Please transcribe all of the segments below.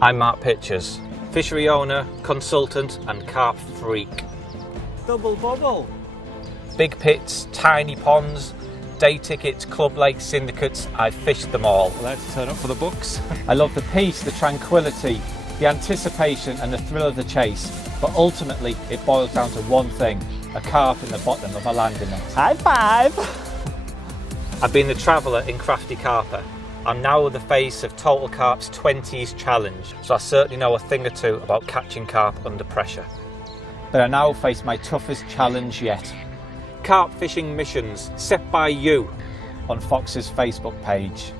I'm Mark Pitchers, fishery owner, consultant and carp freak. Double bubble. Big pits, tiny ponds, day tickets, club lakes, syndicates, I've fished them all. Allowed to turn up for the books. I love the peace, the tranquility, the anticipation and the thrill of the chase, but ultimately it boils down to one thing, a carp in the bottom of a landing net. High five! I've been the traveller in Crafty Carper. I'm now the face of Total Carp's 20s challenge, so I certainly know a thing or two about catching carp under pressure. But I now face my toughest challenge yet. Carp fishing missions set by you. On Fox's Facebook page.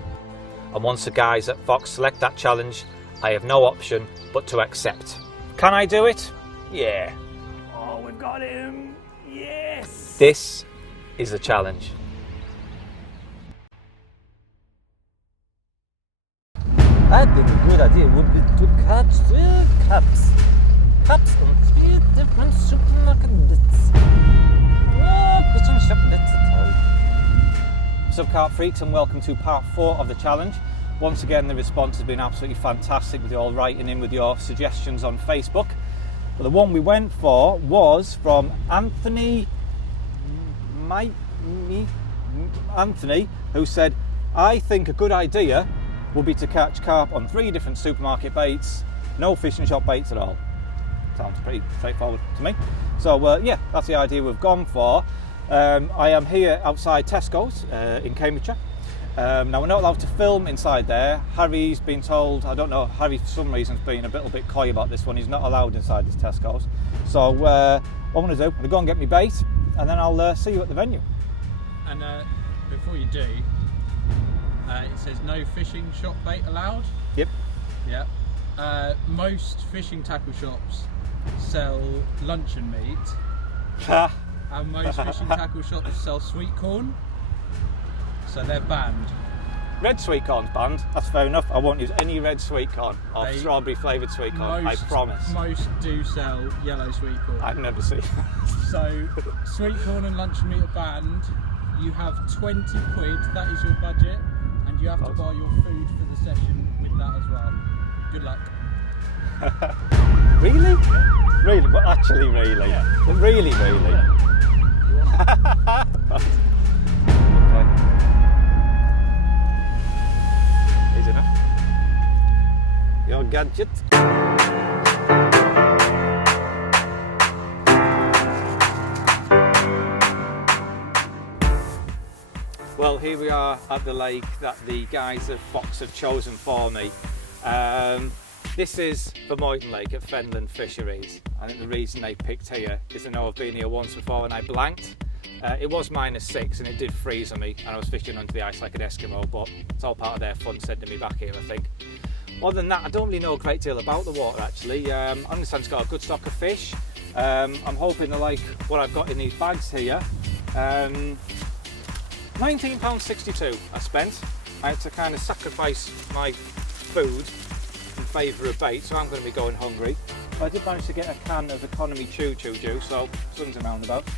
And once the guys at Fox select that challenge, I have no option but to accept. Can I do it? Yeah. Oh, we've got him! Yes! This is the challenge. I think a good idea would be to catch 3 carps. Carps on 3 different supermarket nets. No fishing shop nets at all. What's up, carp freaks, and welcome to part 4 of the challenge. Once again, the response has been absolutely fantastic with you all writing in with your suggestions on Facebook. But the one we went for was from Anthony, who said, I think a good idea would be to catch carp on 3 different supermarket baits, no fishing shop baits at all. Sounds pretty straightforward to me. So yeah, that's the idea we've gone for. I am here outside Tesco's in Cambridgeshire. Now we're not allowed to film inside there. Harry's been told, I don't know, Harry for some reason has been a little bit coy about this one. He's not allowed inside this Tesco's. So what I'm going to do, I'm going to go and get my bait and then I'll see you at the venue. And before you do, it says no fishing shop bait allowed. Yep. Yeah. Most fishing tackle shops sell luncheon meat, and most fishing tackle shops sell sweet corn, so they're banned. Red sweet corn's banned, that's fair enough. I won't use any red sweet corn or strawberry flavoured sweet corn, I promise. Most do sell yellow sweet corn. I've never seen So sweet corn and luncheon meat are banned. You have 20 quid, that is your budget, and you have to buy your food for the session with that as well. Good luck. Really? Really? Well, actually, really? Yeah. Well, really? Okay. Easy enough. Your gadget. Well, here we are at the lake that the guys at Fox have chosen for me. This is Vermoyden Lake at Fenland Fisheries. I think the reason they picked here is I know I've been here once before and I blanked. It was -6 and it did freeze on me and I was fishing under the ice like an Eskimo, but it's all part of their fun sending me back here, I think. Other than that, I don't really know a great deal about the water actually. I understand it's got a good stock of fish. I'm hoping they like what I've got in these bags here. £19.62 I spent. I had to kind of sacrifice my food in favour of bait, so I'm going to be going hungry. I did manage to get a can of economy choo juice, so swings and roundabouts.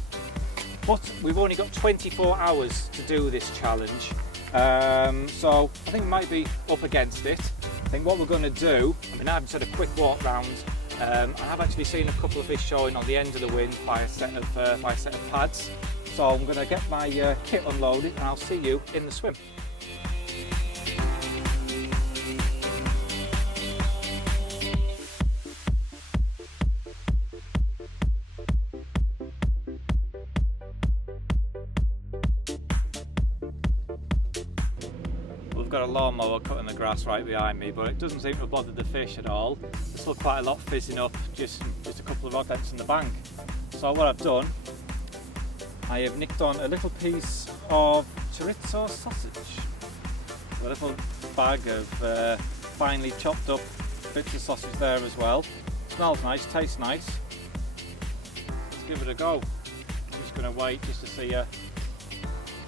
But we've only got 24 hours to do this challenge, so I think we might be up against it. I think what we're going to do, I've just had a quick walk round. I have actually seen a couple of fish showing on the end of the wind by a set of pads. So I'm going to get my kit unloaded and I'll see you in the swim. We've got a lawnmower cutting the grass right behind me, but it doesn't seem to bother the fish at all. There's still quite a lot fizzing up, just a couple of rod ends in the bank. So what I've done, I have nicked on a little piece of chorizo sausage. A little bag of finely chopped up bits of sausage there as well. Smells nice, tastes nice. Let's give it a go. I'm just going to wait just to see a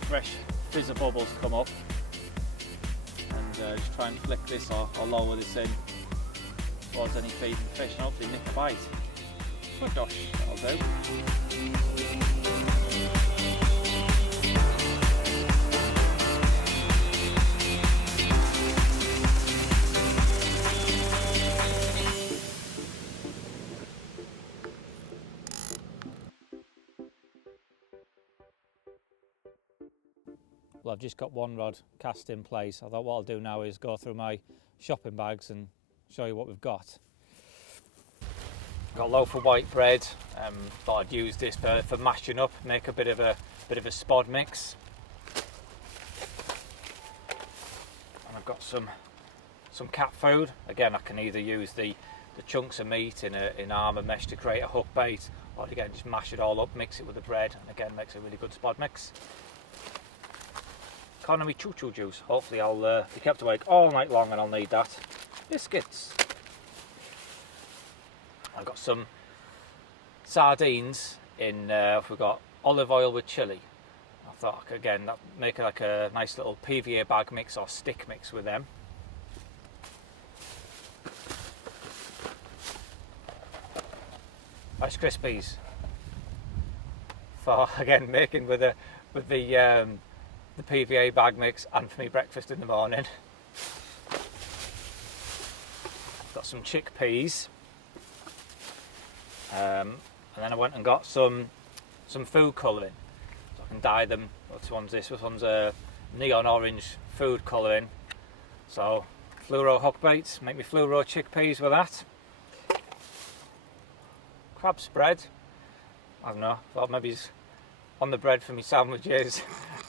fresh fizz of bubbles come up. And just try and flick this or lower this in towards any feeding fish and hopefully nick a bite. Good gosh, that'll do. Well, I've just got one rod cast in place. I thought what I'll do now is go through my shopping bags and show you what we've got. Got a loaf of white bread. Thought I'd use this for mashing up, make a bit of a spod mix. And I've got some cat food. Again, I can either use the chunks of meat in arm and mesh to create a hook bait, or again just mash it all up, mix it with the bread, and again makes a really good spod mix. Economy choo-choo juice. Hopefully I'll be kept awake all night long and I'll need that. Biscuits. I've got some sardines in, we've got olive oil with chilli. I thought again that make like a nice little PVA bag mix or stick mix with them. Rice Krispies. For again making with the PVA bag mix and for me breakfast in the morning. Got some chickpeas. And then I went and got some food colouring, so I can dye them. Which one's this? This one's a neon orange food colouring. So fluoro hook baits, make me fluoro chickpeas with that. Crab spread. I don't know. Thought maybe it's on the bread for me sandwiches,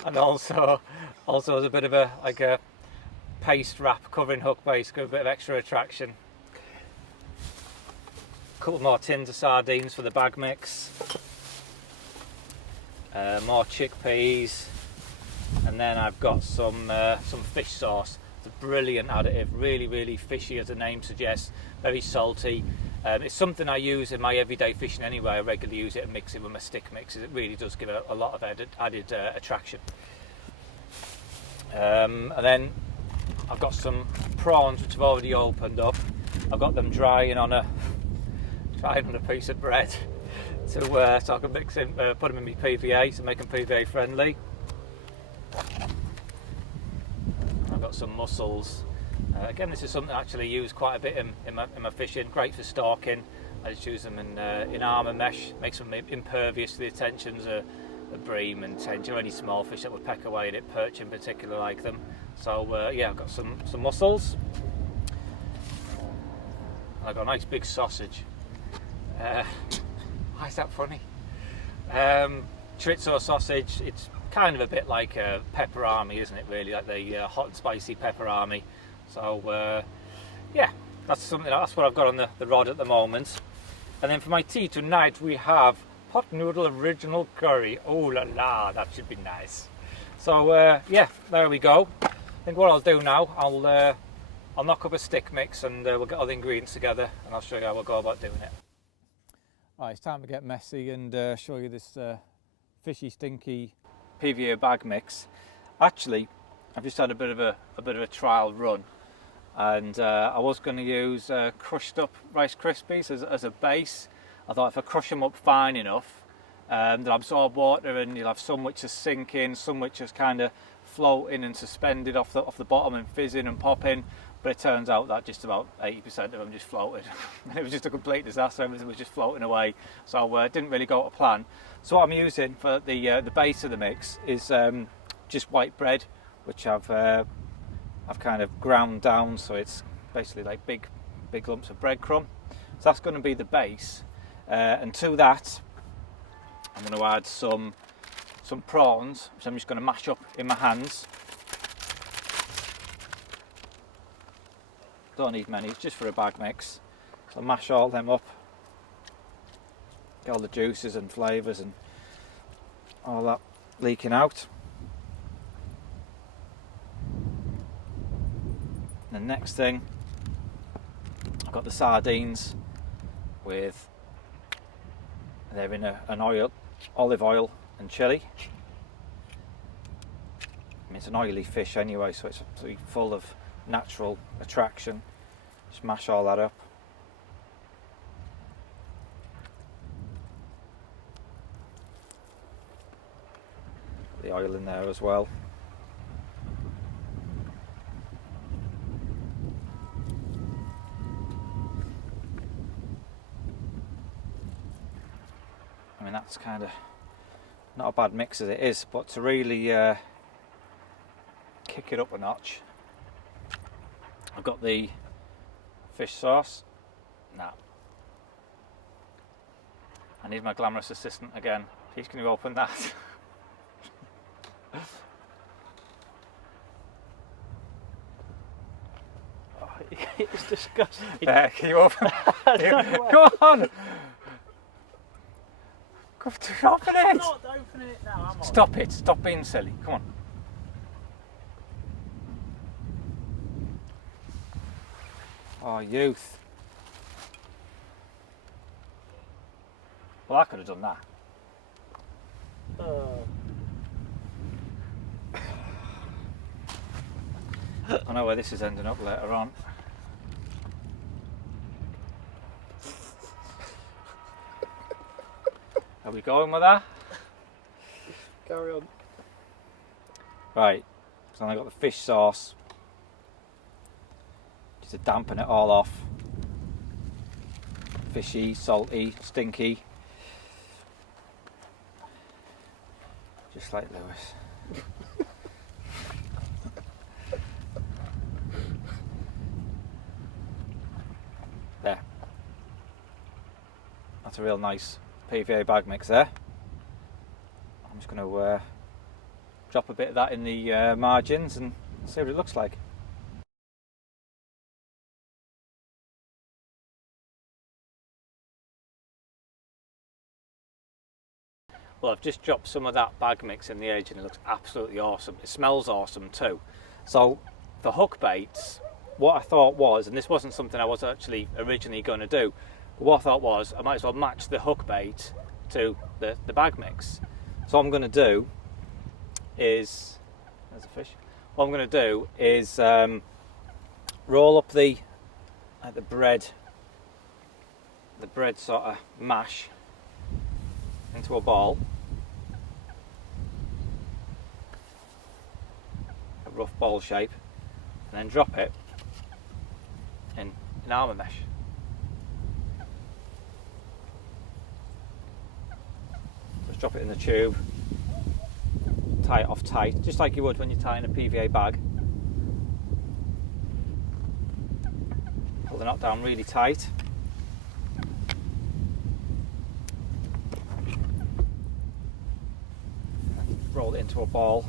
and also as a bit of a paste wrap covering hook baits, give a bit of extra attraction. Couple more tins of sardines for the bag mix, more chickpeas, and then I've got some fish sauce. It's a brilliant additive, really fishy as the name suggests, very salty. It's something I use in my everyday fishing anyway. I regularly use it and mix it with my stick mixes. It really does give it a lot of added attraction. And then I've got some prawns which I've already opened up. I've got them drying on a piece of bread so I can mix in, put them in my PVA to make them PVA friendly. I've got some mussels. Again, this is something I actually use quite a bit in my fishing. Great for stalking. I just use them in arm and mesh, makes them impervious to the attentions of bream and tench or any small fish that would peck away at it. Perch in particular like them. So yeah, I've got some mussels. I've got a nice big sausage. Why is that funny? Chorizo sausage. It's kind of a bit like a pepperami, isn't it? Really, like the hot and spicy pepperami. So yeah, that's what I've got on the rod at the moment. And then for my tea tonight we have pot noodle original curry. Oh la la, that should be nice. So yeah, there we go. I think what I'll do now, I'll knock up a stick mix and we'll get all the ingredients together and I'll show you how we'll go about doing it. Right, it's time to get messy and show you this fishy, stinky PVA bag mix. Actually, I've just had a bit of a trial run, and I was going to use crushed up Rice Krispies as a base. I thought if I crush them up fine enough, they'll absorb water and you'll have some which are sinking, some which are kind of floating and suspended off the bottom and fizzing and popping. But it turns out that just about 80% of them just floated. And it was just a complete disaster. Everything was just floating away. So it didn't really go to plan. So what I'm using for the base of the mix is just white bread, which I've kind of ground down, so it's basically like big lumps of breadcrumb. So that's going to be the base. And to that, I'm going to add some prawns, which I'm just going to mash up in my hands. Don't need many, it's just for a bag mix. So mash all them up, get all the juices and flavours and all that leaking out. The next thing, I've got the sardines they're in olive oil and chilli. I mean, it's an oily fish anyway, so it's absolutely full of natural attraction. Just mash all that up. Put the oil in there as well. I mean, that's kind of not a bad mix as it is, but to really kick it up a notch. I've got the fish sauce. Nah. I need my glamorous assistant again. Please, can you open that? Oh, it's disgusting. Can you open it? Go on! Go to open I'm it! not opening it now, am I? Stop it, stop being silly. Come on. Oh, youth. Well, I could have done that. I know where this is ending up later on. Are we going with that? Carry on. Right, so I got the fish sauce. Just to dampen it all off. Fishy, salty, stinky. Just like Lewis. There. That's a real nice PVA bag mix there. I'm just going to drop a bit of that in the margins and see what it looks like. Well, I've just dropped some of that bag mix in the edge and it looks absolutely awesome. It smells awesome too. So the hook baits, what I thought was, and this wasn't something I was actually originally going to do, but what I thought was I might as well match the hook bait to the bag mix. So what I'm going to do is, there's a fish. What I'm going to do is roll up the bread sort of mash into a ball, a rough ball shape, and then drop it in armour mesh. Just drop it in the tube, tie it off tight, just like you would when you're tying a PVA bag. Pull the knot down really tight. Roll it into a ball.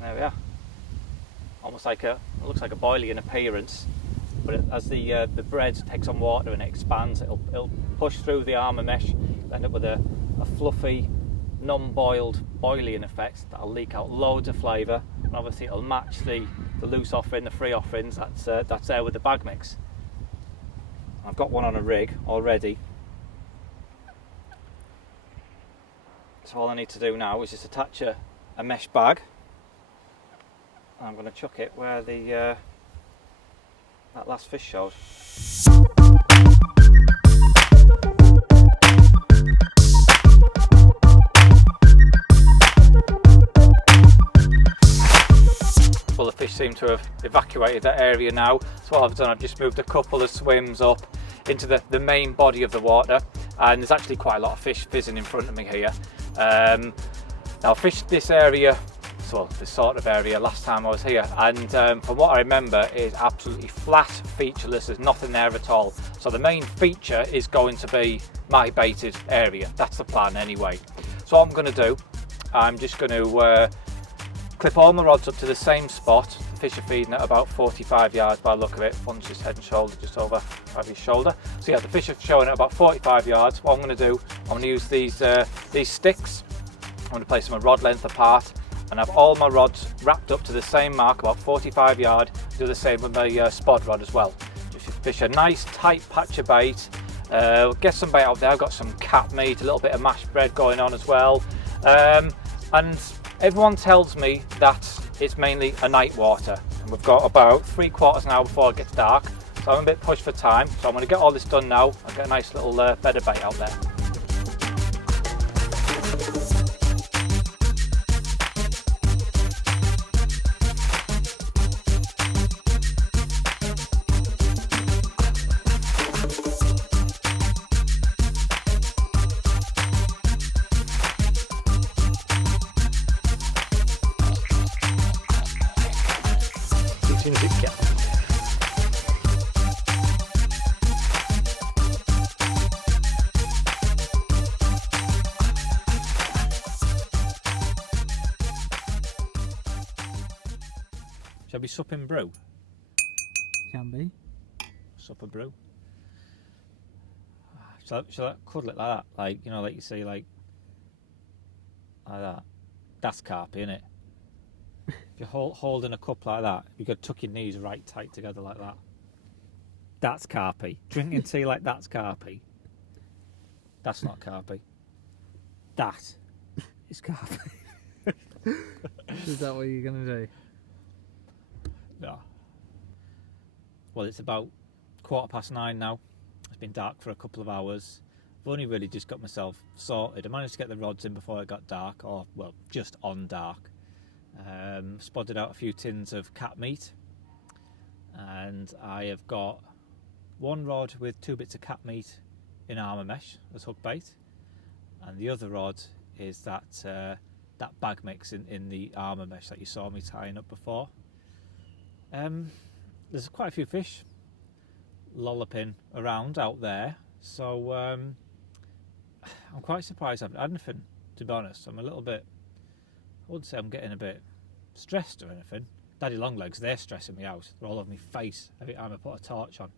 There we are. Almost like it looks like a boilie in appearance, but as the bread takes on water and it expands, it'll push through the armour mesh, end up with a fluffy, non-boiled boilie in effect that'll leak out loads of flavour, and obviously it'll match the loose offering, the free offerings that's there with the bag mix. I've got one on a rig already. So all I need to do now is just attach a mesh bag. I'm going to chuck it where that last fish showed. Well, the fish seem to have evacuated that area now. So what I've done, I've just moved a couple of swims up into the main body of the water, and there's actually quite a lot of fish fizzing in front of me here. Now I fished this area, so this sort of area, last time I was here, and from what I remember it is absolutely flat, featureless, there's nothing there at all. So the main feature is going to be my baited area. That's the plan anyway. So what I'm going to do, I'm just going to clip all my rods up to the same spot. The fish are feeding at about 45 yards by the look of it. One's just head and shoulder, just over his shoulder. So yeah, the fish are showing at about 45 yards. What I'm going to do, I'm going to use these sticks. I'm going to place them a rod length apart and have all my rods wrapped up to the same mark, about 45 yards. Do the same with my spod rod as well. Just fish a nice tight patch of bait. Get some bait out there. I've got some cat meat, a little bit of mashed bread going on as well. And everyone tells me that it's mainly a night water, and we've got about 3/4 of an hour before it gets dark, so I'm a bit pushed for time. So I'm going to get all this done now and get a nice little bed of bait out there. Shall we sup in brew? Can be. Supper brew. Shall I cuddle it like that? Like, you know, like you see, like that. That's carpy, isn't it? If you're holding a cup like that, you've got to tuck your knees right tight together like that. That's carpy. Drinking tea like that's carpy. That's not carpy. That is carpy. Is that what you're going to do? No. Well, it's about 9:15 now. It's been dark for a couple of hours. I've only really just got myself sorted. I managed to get the rods in before it got dark, or, well, just on dark. Spotted out a few tins of cat meat. And I have got one rod with 2 bits of cat meat in armour mesh as hook bait. And the other rod is that bag mix in the armour mesh that you saw me tying up before. There's quite a few fish lolloping around out there, so I'm quite surprised I haven't had anything, to be honest. I'm a little bit, I wouldn't say I'm getting a bit stressed or anything. Daddy Longlegs, they're stressing me out. They're all over my face every time I put a torch on.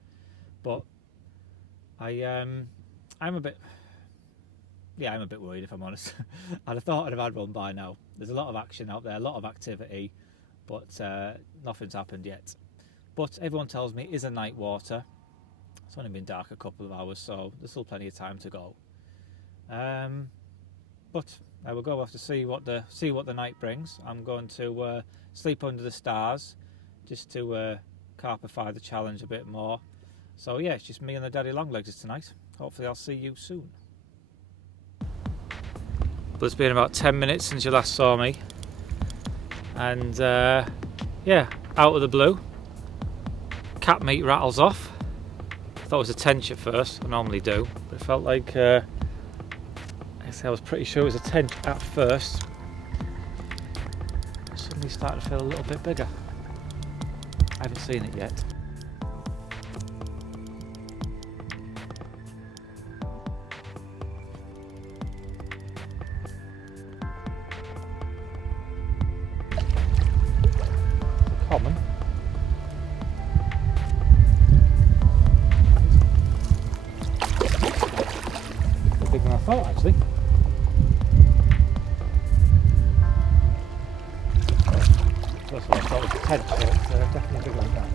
But I'm a bit worried, if I'm honest. I'd have thought I'd have had one by now. There's a lot of action out there, a lot of activity, but nothing's happened yet. But everyone tells me it is a night water. It's only been dark a couple of hours, so there's still plenty of time to go. But I will go have to see what the night brings. I'm going to sleep under the stars just to carpify the challenge a bit more. So yeah, it's just me and the Daddy Longlegs tonight. Hopefully I'll see you soon. But it's been about 10 minutes since you last saw me, and yeah, out of the blue, cat meat rattles off. I thought it was a tench at first, I normally do, but it felt like I was pretty sure it was a tench at first. It suddenly started to feel a little bit bigger. I haven't seen it yet. Common. Bigger than I thought, actually. That's what I thought was a tench, but it's definitely bigger than that.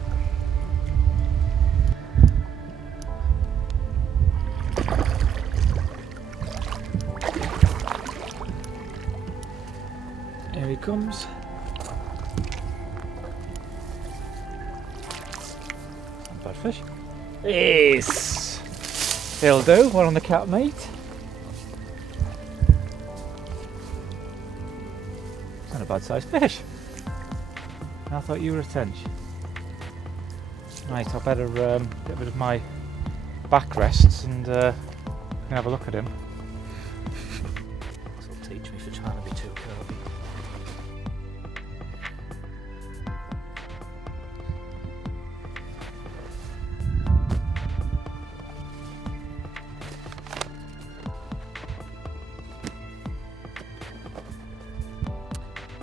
Here he comes. Not bad fish. Yes! He'll do, one on the cat meat. It's not a bad sized fish. I thought you were a tench. Right, I better get rid of my backrests and have a look at him. This will teach me for trying to be too curvy.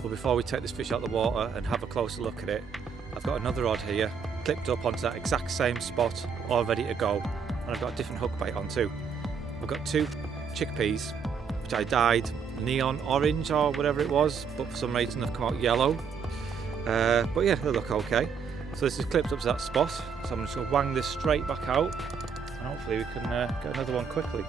But before we take this fish out of the water and have a closer look at it, I've got another rod here clipped up onto that exact same spot, all ready to go, and I've got a different hook bait on too. I've got 2 chickpeas which I dyed neon orange or whatever it was, but for some reason they've come out yellow. But yeah, they look okay. So this is clipped up to that spot, so I'm just going to wang this straight back out, and hopefully we can get another one quickly.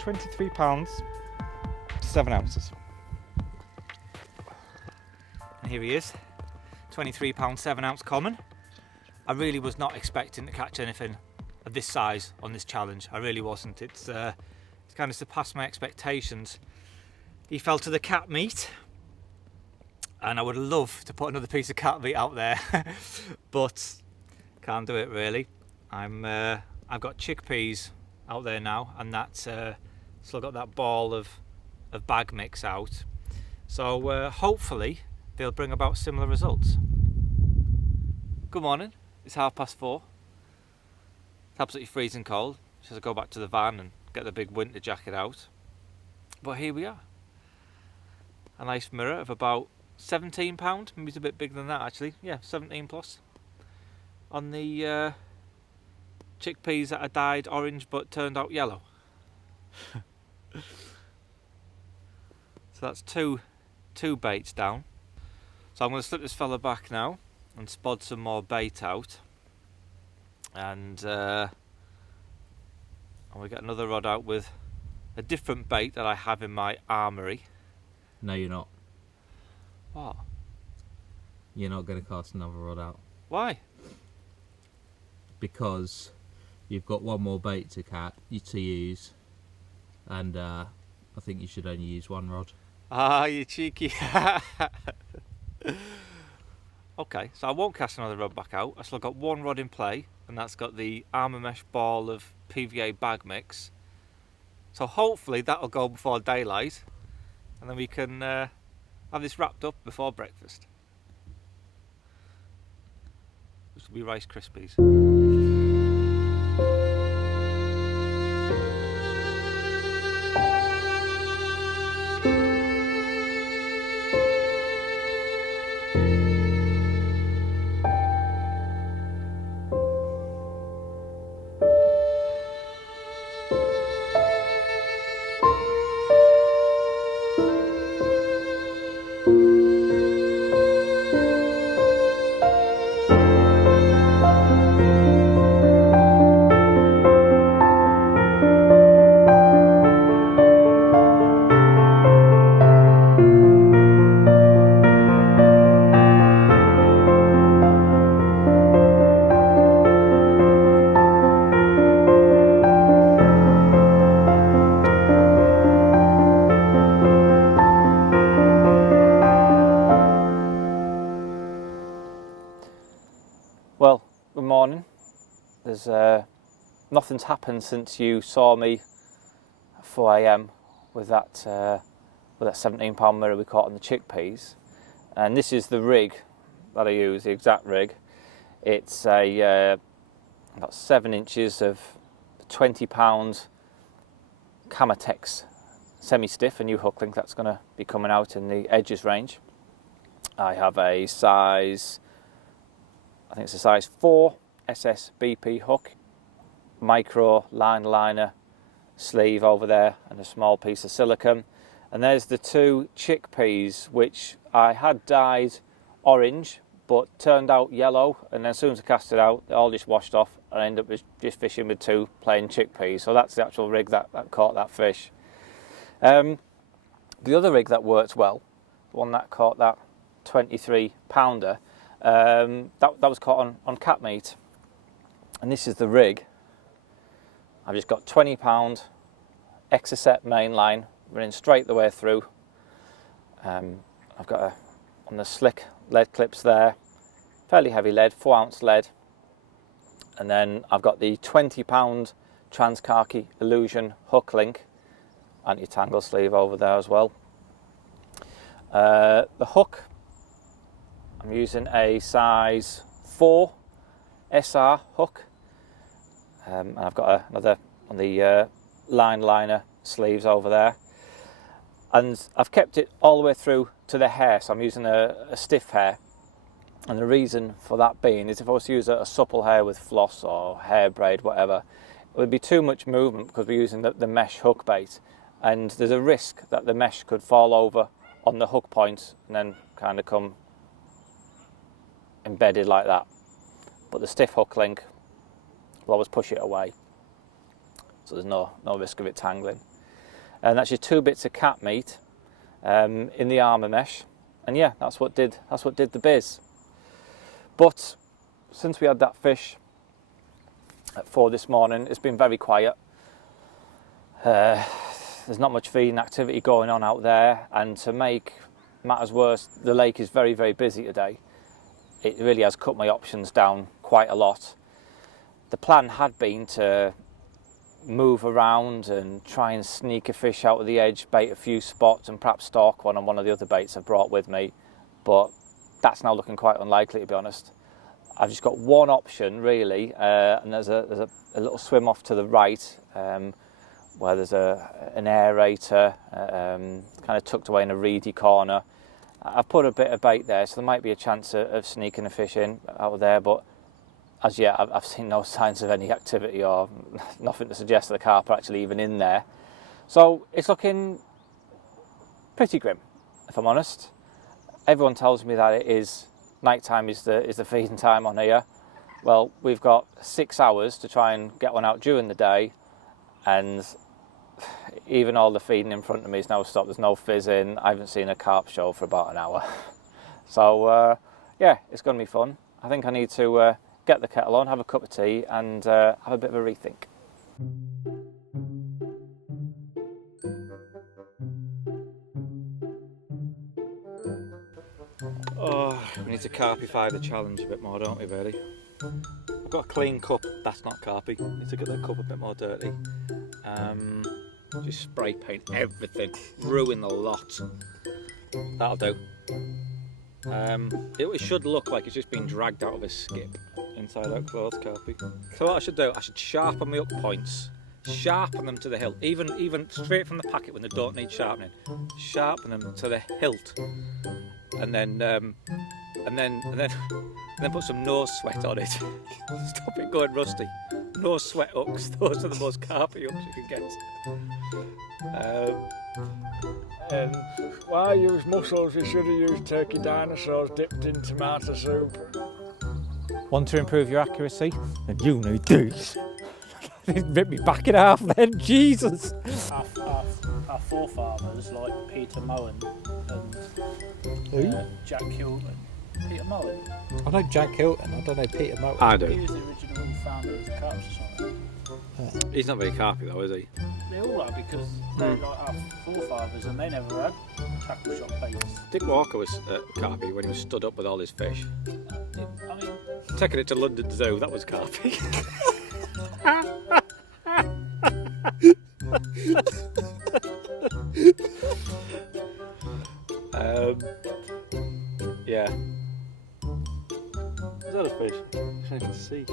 £23, 7 ounces. And here he is, £23 7 ounce common. I really was not expecting to catch anything of this size on this challenge. I really wasn't. It's kind of surpassed my expectations. He fell to the cat meat, and I would love to put another piece of cat meat out there, but can't do it really. I've got chickpeas out there now, and that's still got that ball of bag mix out. So hopefully they'll bring about similar results. Good morning, it's 4:30. It's absolutely freezing cold, so I go back to the van and get the big winter jacket out. But here we are. A nice mirror of about £17, maybe it's a bit bigger than that actually, yeah, 17 plus. On the chickpeas that are dyed orange but turned out yellow. So that's two baits down. So I'm going to slip this fella back now and spod some more bait out, and we get another rod out with a different bait that I have in my armoury. No, you're not. What? You're not going to cast another rod out. Why? Because you've got one more bait to use, and I think you should only use one rod. Ah, you cheeky. Okay, so I won't cast another rod back out. I still got one rod in play, and that's got the armour mesh ball of PVA bag mix. So hopefully that'll go before daylight, and then we can have this wrapped up before breakfast. This will be Rice Krispies. Well, good morning. There's nothing's happened since you saw me at 4 AM with that £17 mirror we caught on the chickpeas, and this is the rig that I use, the exact rig. It's a about 7 inches of £20 Camatex semi-stiff, a new hook link that's going to be coming out in the edges range. I have a size, I think it's a size 4 SSBP hook, micro line liner sleeve over there, and a small piece of silicone. And there's the two chickpeas which I had dyed orange but turned out yellow, and then as soon as I cast it out they all just washed off, and I ended up just fishing with two plain chickpeas. So that's the actual rig that caught that fish. The other rig that worked well, the one that caught that 23 pounder, that was caught on cat meat, and this is the rig. I've just got £20 Exocet mainline running straight the way through. I've got on the slick lead clips there, fairly heavy lead, 4-ounce lead, and then I've got the £20 Transkhaki Illusion hook link, anti-tangle sleeve over there as well. The hook, I'm using a size 4 SR hook, and I've got another on the line liner sleeves over there, and I've kept it all the way through to the hair, so I'm using a stiff hair. And the reason for that being is if I was to use a supple hair with floss or hair braid, whatever, it would be too much movement because we're using the mesh hook bait, and there's a risk that the mesh could fall over on the hook point and then kind of come embedded like that. But the stiff hook link will always push it away, so there's no risk of it tangling. And that's just 2 bits of cat meat in the armour mesh, and yeah, that's what did the biz. But since we had that fish at 4 this morning, it's been very quiet. There's not much feeding activity going on out there, and to make matters worse, the lake is very, very busy today. It really has cut my options down quite a lot. The plan had been to move around and try and sneak a fish out of the edge, bait a few spots and perhaps stalk one on one of the other baits I've brought with me, but that's now looking quite unlikely, to be honest. I've just got one option really, and there's a little swim off to the right where there's an aerator kind of tucked away in a reedy corner. I've put a bit of bait there, so there might be a chance of sneaking a fish in out of there, but as yet I've seen no signs of any activity or nothing to suggest that the carp are actually even in there. So it's looking pretty grim, if I'm honest. Everyone tells me that it is night time is the feeding time on here. Well, we've got 6 hours to try and get one out during the day, and even all the feeding in front of me is now stopped. There's no fizzing. I haven't seen a carp show for about an hour. So yeah, it's going to be fun. I think I need to get the kettle on, have a cup of tea, and have a bit of a rethink. Oh, we need to carpify the challenge a bit more, don't we, really? I've got a clean cup, that's not carpy. Need to get that cup a bit more dirty. Just spray paint everything, ruin the lot. That'll do. It should look like it's just been dragged out of a skip. Inside out clothes, carpy. So what I should do, I should sharpen my up points. Sharpen them to the hilt, even straight from the packet when they don't need sharpening. Sharpen them to the hilt, and then put some nose sweat on it. Stop it going rusty. Nose sweat hooks, those are the most carpy hooks you can get. Why use mussels? You should have used turkey dinosaurs dipped in tomato soup. Want to improve your accuracy? And you need these. Rip me back in half then, Jesus! Our forefathers, like Peter Mowen and Jack Hilton. Peter Mowen? I know Jack Hilton, I don't know Peter Mowen. I do. He was the original founder of the Carp Society. He's not very carpy though, is he? They all are, because they're like our forefathers and they never had tackle shop baits. Dick Walker was carpy when he was stood up with all his fish. I mean, Taking it to London Zoo, that was carpy. Yeah. Is that a fish? I can't even see.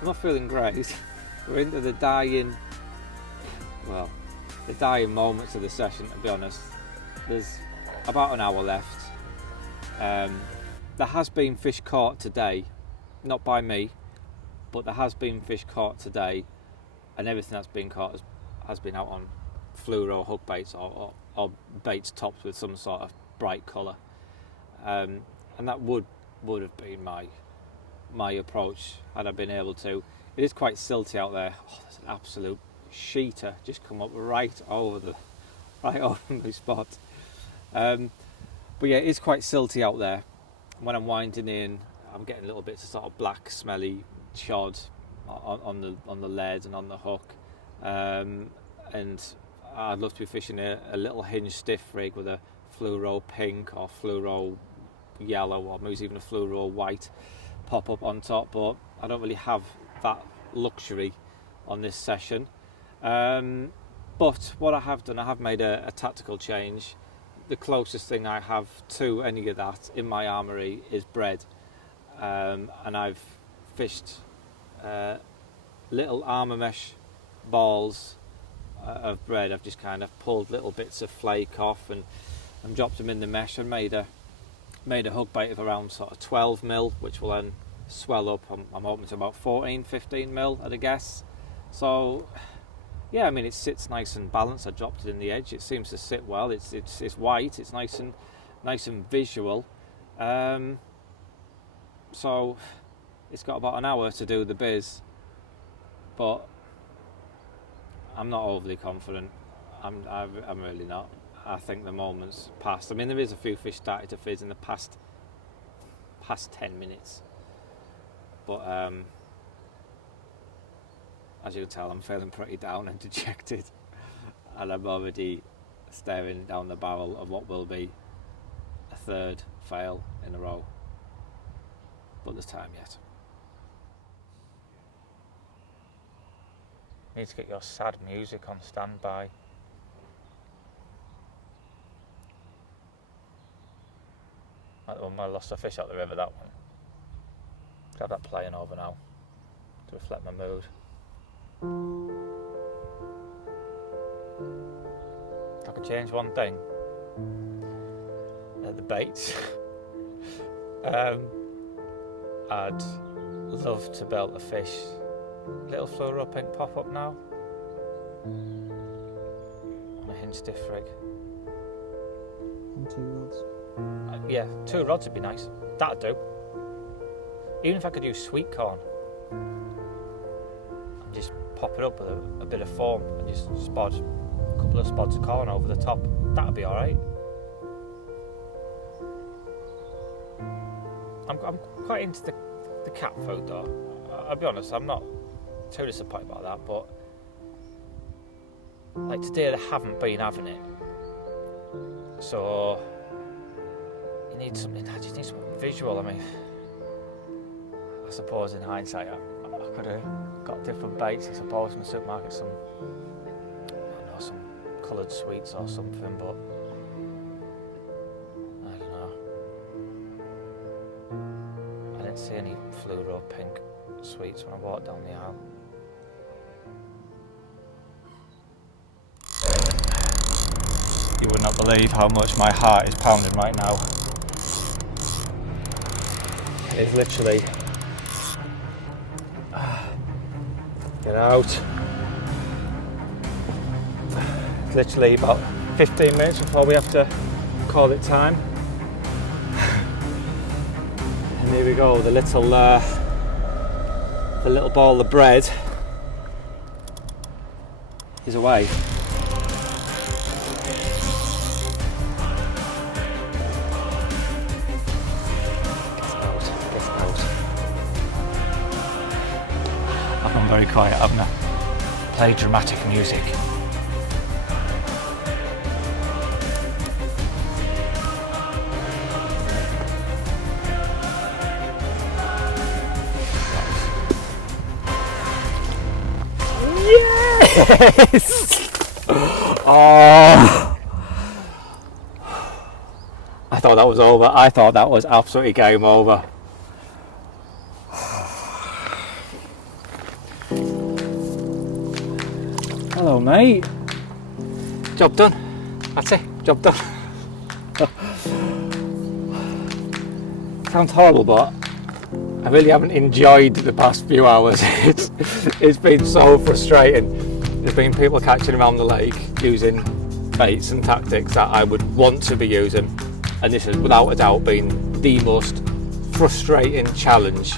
I'm not feeling great. We're into the dying moments of the session, to be honest. There's about an hour left. There has been fish caught today, not by me, but there has been fish caught today, and everything that's been caught has been out on fluoro hook baits or baits topped with some sort of bright colour, and that would have been my approach had I been able to. It is quite silty out there. Oh, there's an absolute sheeter just come up right over my spot. But yeah, it is quite silty out there. When I'm winding in, I'm getting little bits of sort of black, smelly shod on the lead and on the hook. And I'd love to be fishing a little hinge stiff rig with a fluoro pink or fluoro yellow, or maybe even a fluoro white pop up on top, but I don't really have that luxury on this session. But what I have done, I have made a tactical change. The closest thing I have to any of that in my armoury is bread, and I've fished little armour mesh balls of bread. I've just kind of pulled little bits of flake off and dropped them in the mesh and made a hook bait of around sort of 12 mil, which will then swell up. I'm hoping to about 14-15 mil at a guess. So yeah, I mean, it sits nice and balanced. I dropped it in the edge. It seems to sit well. It's white. It's nice and visual. So it's got about an hour to do the biz, but I'm not overly confident. I'm really not. I think the moment's passed. I mean, there is a few fish started to fizz in the past 10 minutes, but as you can tell, I'm feeling pretty down and dejected, and I'm already staring down the barrel of what will be a third fail in a row. But there's time yet. Need to get your sad music on standby. Like the one where I lost a fish out the river, that one. Could have that playing over now to reflect my mood. If I could change one thing, the baits. I'd love to be able to fish little fluoro pink pop up now on a hinge stiff rig. And 2 rods. Yeah, 2 rods would be nice. That'd do. Even if I could use sweet corn and just pop it up with a bit of foam and just spod a couple of spods of corn over the top, that'd be alright. I'm quite into the cat food though. I'll be honest, I'm not too disappointed about that, but like today they haven't been having it. So you need something, I just need something visual. I mean, I suppose in hindsight I could have got different baits, I suppose, in the supermarket, some coloured sweets or something, but I don't know. I didn't see any fluoro pink sweets when I walked down the aisle. You would not believe how much my heart is pounding right now. It's literally... Get out. It's literally about 15 minutes before we have to call it time. And here we go, the little ball of bread is away. I've gone very quiet, haven't I? Play dramatic music. Yes! Oh! I thought that was over. I thought that was absolutely game over. Hello, mate. Job done. That's it. Job done. Sounds horrible, but I really haven't enjoyed the past few hours. It's been so frustrating. There's been people catching around the lake using baits and tactics that I would want to be using, and this has without a doubt been the most frustrating challenge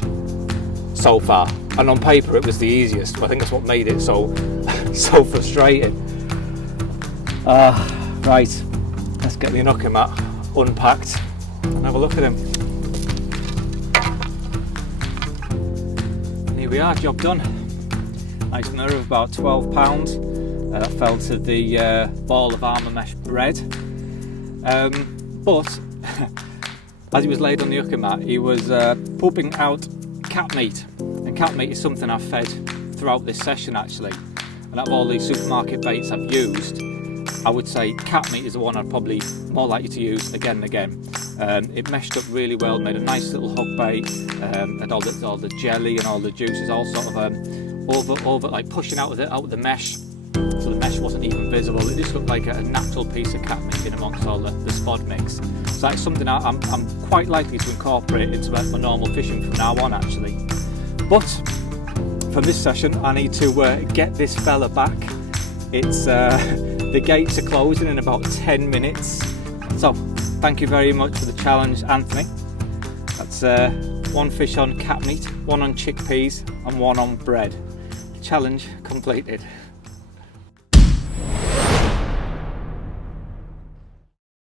so far. And on paper it was the easiest, but I think that's what made it so frustrating. Right, let's get the Inuka mat unpacked and have a look at him. Here we are, job done. Nice mirror of about £12. That fell to the ball of armour mesh bread. But as he was laid on the Inuka mat, he was pooping out cat meat. And cat meat is something I've fed throughout this session actually. And out of all these supermarket baits I've used, I would say cat meat is the one I'd probably more likely to use again and again. It meshed up really well, made a nice little hook bait, and all the jelly and all the juices all sort of over like pushing out of the mesh so the mesh wasn't even visible. It just looked like a natural piece of cat meat in amongst all the spod mix. So that's something I'm quite likely to incorporate into my normal fishing from now on, actually. But for this session, I need to get this fella back. It's the gates are closing in about 10 minutes. So thank you very much for the challenge, Anthony. That's 1 fish on cat meat, 1 on chickpeas, and 1 on bread. Challenge completed.